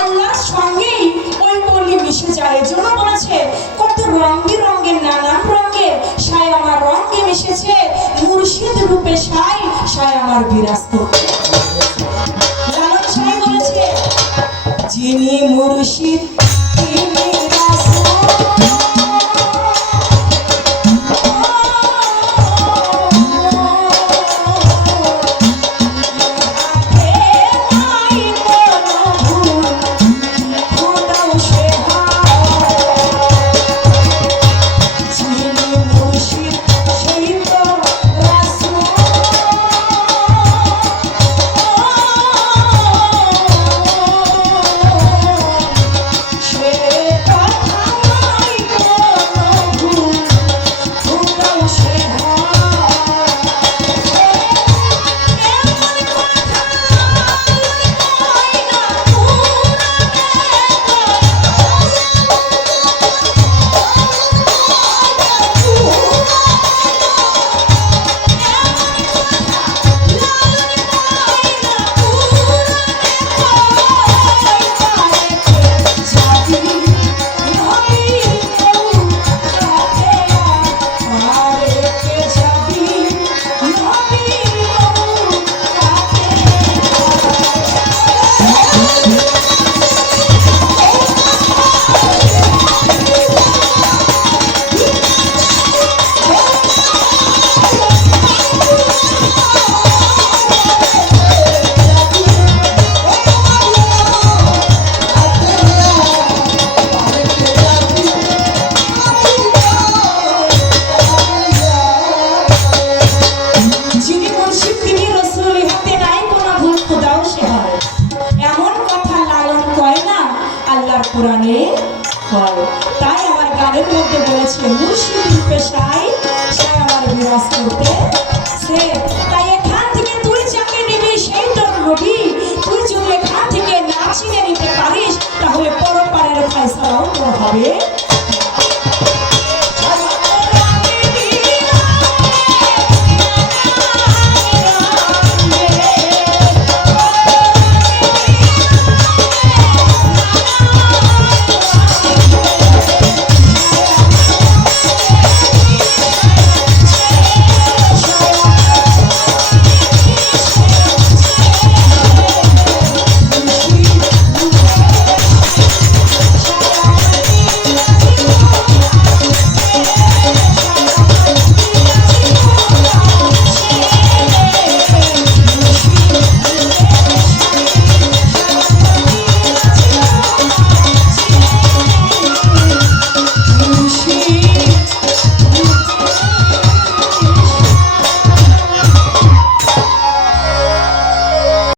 আল্লাহর সঙ্গেই ওই পল্লি মিশে যায়। এজন্য বলেছে কত রং বেরঙের নানান রঙের সাই আমার রঙে মিশেছে। মুর্শিদ রূপে সাই সাই আমার বিরাজ করছে যিনি মুর্শিদ, তিনি কোরআনে হয়। তাই আমার গানের মধ্যে বলেছে মুর্শিদ রূপে সাই সাই